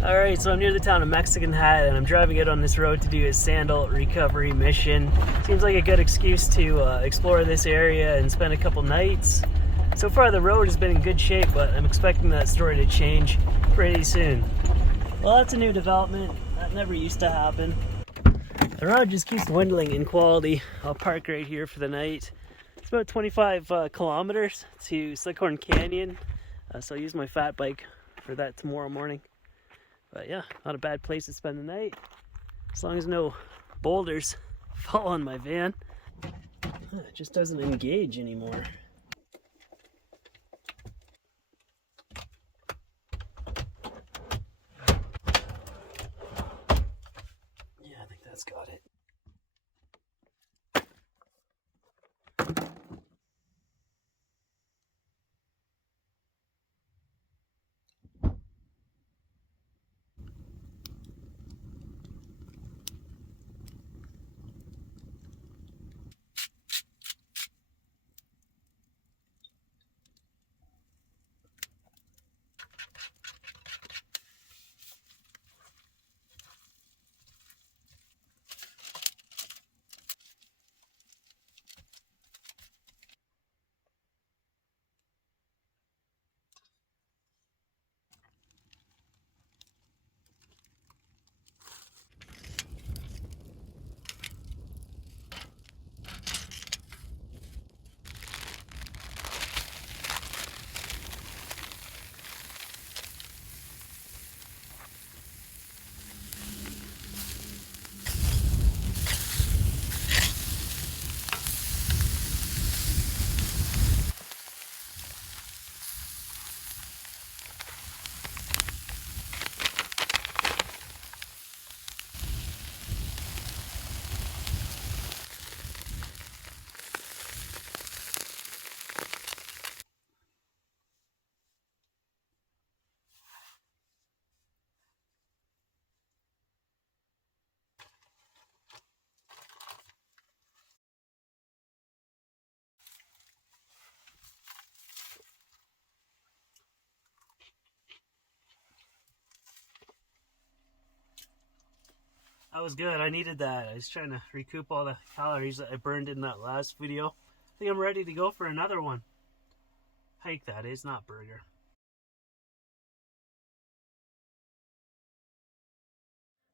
Alright, so I'm near the town of Mexican Hat and I'm driving out on this road to do a sandal recovery mission. Seems like a good excuse to explore this area and spend a couple nights. So far the road has been in good shape, but I'm expecting that story to change pretty soon. Well, that's a new development. That never used to happen. The road just keeps dwindling in quality. I'll park right here for the night. It's about 25 kilometers to Slickhorn Canyon, so I'll use my fat bike for that tomorrow morning. But yeah, not a bad place to spend the night, as long as no boulders fall on my van. It just doesn't engage anymore. Yeah, I think that's got it. That was good. I needed that. I was trying to recoup all the calories that I burned in that last video. I think I'm ready to go for another one. Hike, that is, not burger.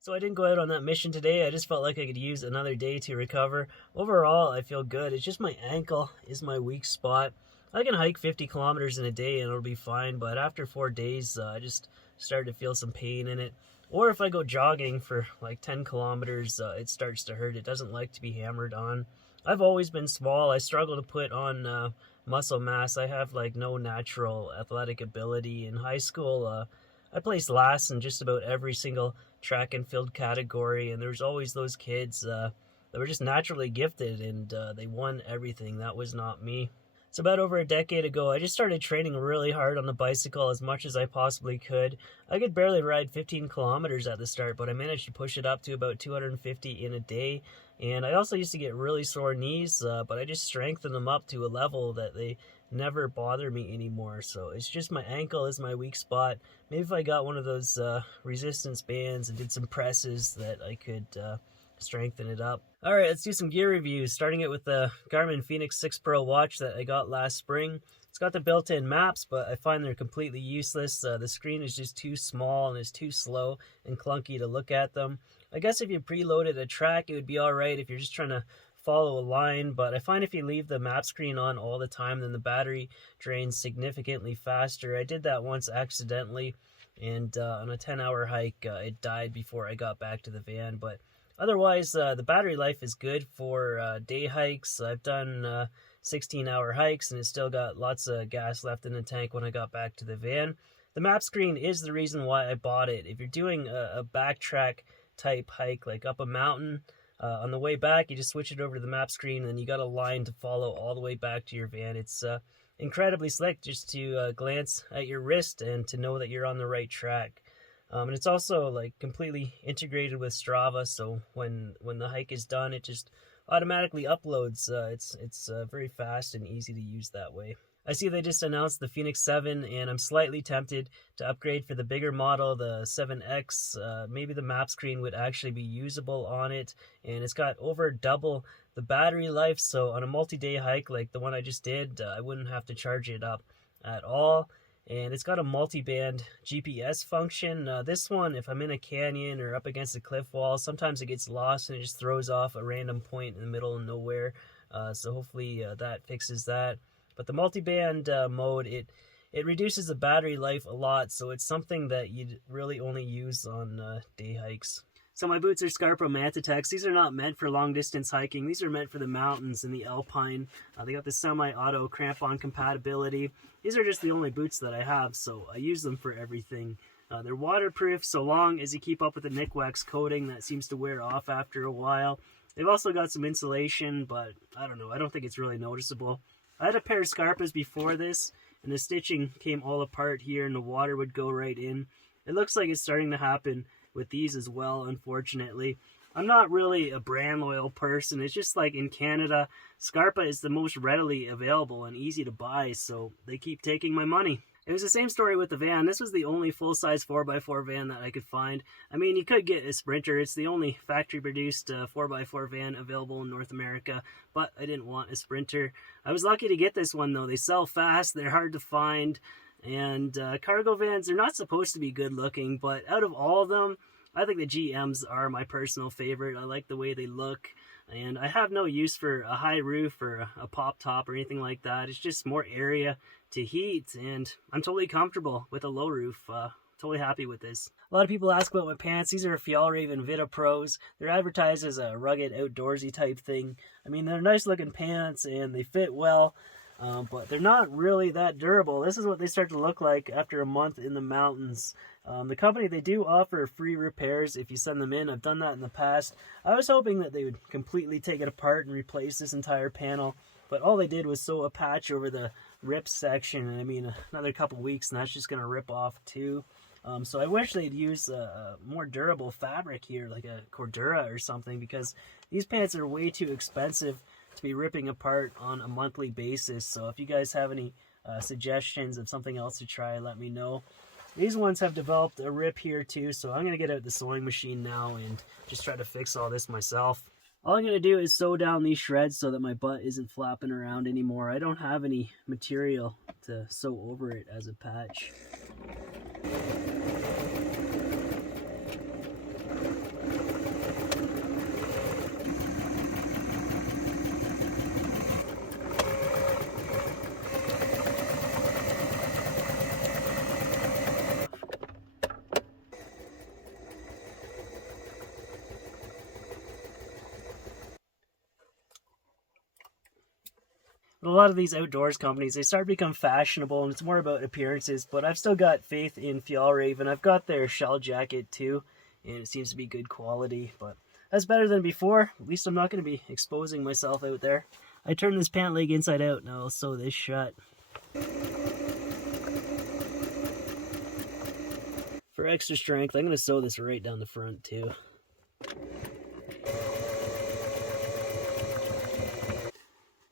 So I didn't go out on that mission today. I just felt like I could use another day to recover. Overall, I feel good. It's just my ankle is my weak spot. I can hike 50 kilometers in a day and it'll be fine, but after 4 days, I just started to feel some pain in it. Or if I go jogging for like 10 kilometers, it starts to hurt. It doesn't like to be hammered on. I've always been small. I struggle to put on muscle mass. I have like no natural athletic ability. In high school, I placed last in just about every single track and field category, and there's always those kids that were just naturally gifted and they won everything. That was not me. It's about over a decade ago, I just started training really hard on the bicycle as much as I possibly could. I could barely ride 15 kilometers at the start, but I managed to push it up to about 250 in a day. And I also used to get really sore knees, but I just strengthened them up to a level that they never bother me anymore. So it's just my ankle is my weak spot. Maybe if I got one of those resistance bands and did some presses that I could strengthen it up. All right, let's do some gear reviews, starting it with the Garmin Fenix 6 Pro watch that I got last spring. It's got the built-in maps, but I find they're completely useless. The screen is just too small and it's too slow and clunky to look at them. I guess if you preloaded a track, it would be all right if you're just trying to follow a line, but I find if you leave the map screen on all the time, then the battery drains significantly faster. I did that once accidentally, and on a 10-hour hike, it died before I got back to the van, but otherwise, the battery life is good for day hikes. I've done 16-hour hikes, and it still got lots of gas left in the tank when I got back to the van. The map screen is the reason why I bought it. If you're doing a backtrack type hike, like up a mountain, on the way back, you just switch it over to the map screen, and then you got a line to follow all the way back to your van. It's incredibly slick just to glance at your wrist and to know that you're on the right track. And it's also like completely integrated with Strava, so when the hike is done, it just automatically uploads. It's very fast and easy to use that way. I see they just announced the Phoenix 7, and I'm slightly tempted to upgrade for the bigger model, the 7X. Maybe the map screen would actually be usable on it, and it's got over double the battery life, so on a multi-day hike like the one I just did, I wouldn't have to charge it up at all. And it's got a multi-band GPS function. This one, if I'm in a canyon or up against a cliff wall, sometimes it gets lost and it just throws off a random point in the middle of nowhere. So hopefully that fixes that. But the multi-band mode, it reduces the battery life a lot, so it's something that you'd really only use on day hikes. So my boots are Scarpa Mantatex. These are not meant for long distance hiking. These are meant for the mountains and the alpine. They got the semi-auto crampon compatibility. These are just the only boots that I have, so I use them for everything. They're waterproof so long as you keep up with the Nikwax coating that seems to wear off after a while. They've also got some insulation, but I don't know. I don't think it's really noticeable. I had a pair of Scarpas before this, and the stitching came all apart here, and the water would go right in. It looks like it's starting to happen with these as well, unfortunately. I'm not really a brand loyal person. It's just like in Canada, Scarpa is the most readily available and easy to buy, so they keep taking my money. It was the same story with the van. This was the only full-size 4x4 van that I could find. I mean, you could get a Sprinter. It's the only factory-produced 4x4 van available in North America, but I didn't want a Sprinter. I was lucky to get this one, though. They sell fast. They're hard to find. And cargo vans, they're not supposed to be good-looking, but out of all of them, I think the GMs are my personal favorite. I like the way they look. And I have no use for a high roof or a pop top or anything like that. It's just more area to heat, and I'm totally comfortable with a low roof. Totally happy with this. A lot of people ask about my pants. These are Fjallraven Vita Pros. They're advertised as a rugged, outdoorsy type thing. I mean, they're nice looking pants and they fit well, but they're not really that durable. This is what they start to look like after a month in the mountains. The company, they do offer free repairs if you send them in. I've done that in the past. I was hoping that they would completely take it apart and replace this entire panel, but all they did was sew a patch over the rip section, and I mean, another couple weeks and that's just going to rip off too. So I wish they'd use a more durable fabric here, like a Cordura or something, because these pants are way too expensive to be ripping apart on a monthly basis. So if you guys have any suggestions of something else to try, let me know. These ones have developed a rip here too, so I'm going to get out the sewing machine now and just try to fix all this myself. All I'm going to do is sew down these shreds so that my butt isn't flapping around anymore. I don't have any material to sew over it as a patch. But a lot of these outdoors companies, they start to become fashionable and it's more about appearances, but I've still got faith in Fjallraven. I've got their shell jacket too, and it seems to be good quality, but that's better than before. At least I'm not going to be exposing myself out there. I turn this pant leg inside out, now I'll sew this shut. For extra strength, I'm going to sew this right down the front too.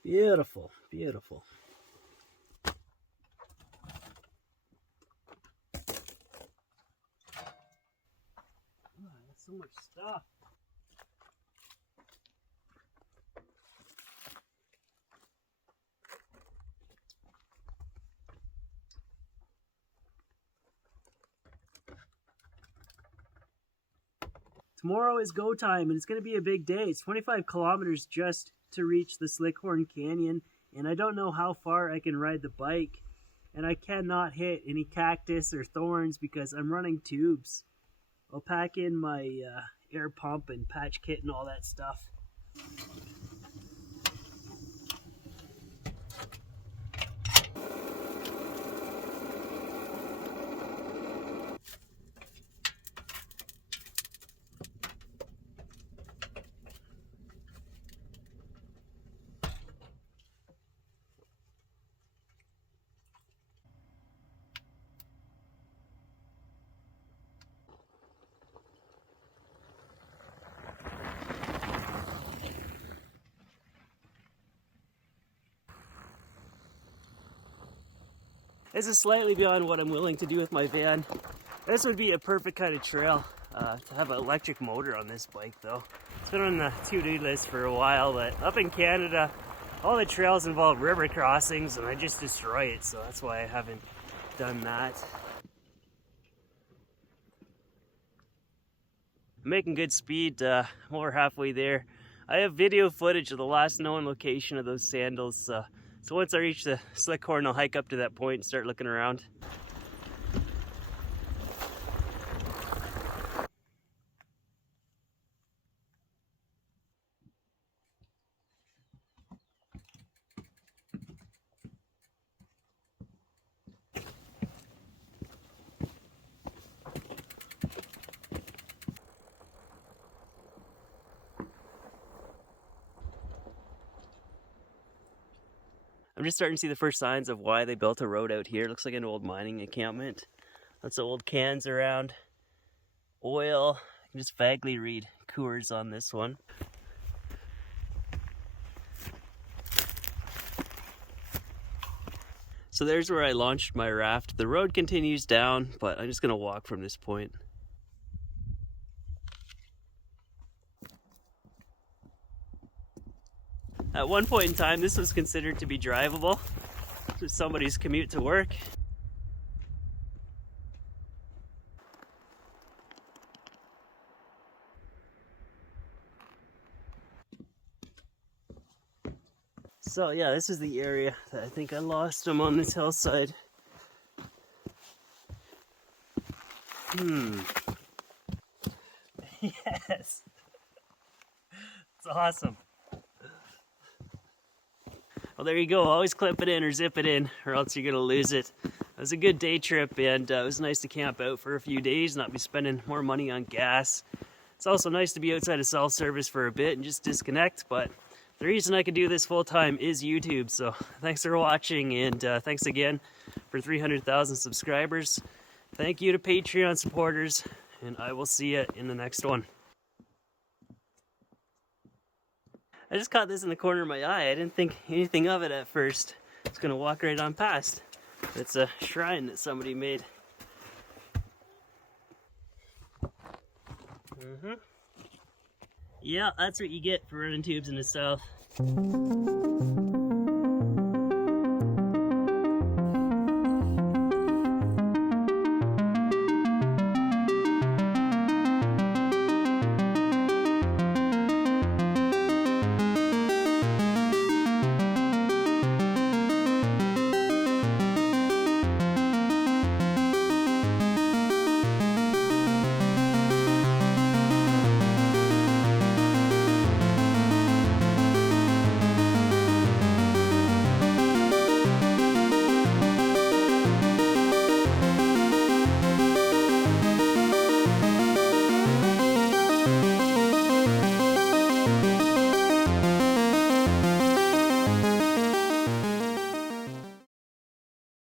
Beautiful, beautiful. Oh, that's so much stuff. Tomorrow is go time, and it's going to be a big day. It's 25 kilometers just to reach the Slickhorn Canyon, and I don't know how far I can ride the bike, and I cannot hit any cactus or thorns because I'm running tubes. I'll pack in my air pump and patch kit and all that stuff. This is slightly beyond what I'm willing to do with my van. This would be a perfect kind of trail to have an electric motor on this bike though. It's been on the to-do list for a while, but up in Canada, all the trails involve river crossings and I just destroy it, so that's why I haven't done that. I'm making good speed, I'm over halfway there. I have video footage of the last known location of those sandals, so once I reach the slick horn, I'll hike up to that point and start looking around. I'm just starting to see the first signs of why they built a road out here. It looks like an old mining encampment. Lots of old cans around. Oil. I can just vaguely read Coors on this one. So there's where I launched my raft. The road continues down, but I'm just going to walk from this point. At one point in time, this was considered to be drivable for somebody's commute to work. So yeah, this is the area that I think I lost them on this hillside. Yes. It's awesome. Well, there you go. Always clip it in or zip it in, or else you're going to lose it. It was a good day trip, and it was nice to camp out for a few days, not be spending more money on gas. It's also nice to be outside of cell service for a bit and just disconnect, but the reason I can do this full time is YouTube, so thanks for watching, and thanks again for 300,000 subscribers. Thank you to Patreon supporters, and I will see you in the next one. I just caught this in the corner of my eye. I didn't think anything of it at first. I was gonna walk right on past. It's a shrine that somebody made. Yeah, that's what you get for running tubes in the south.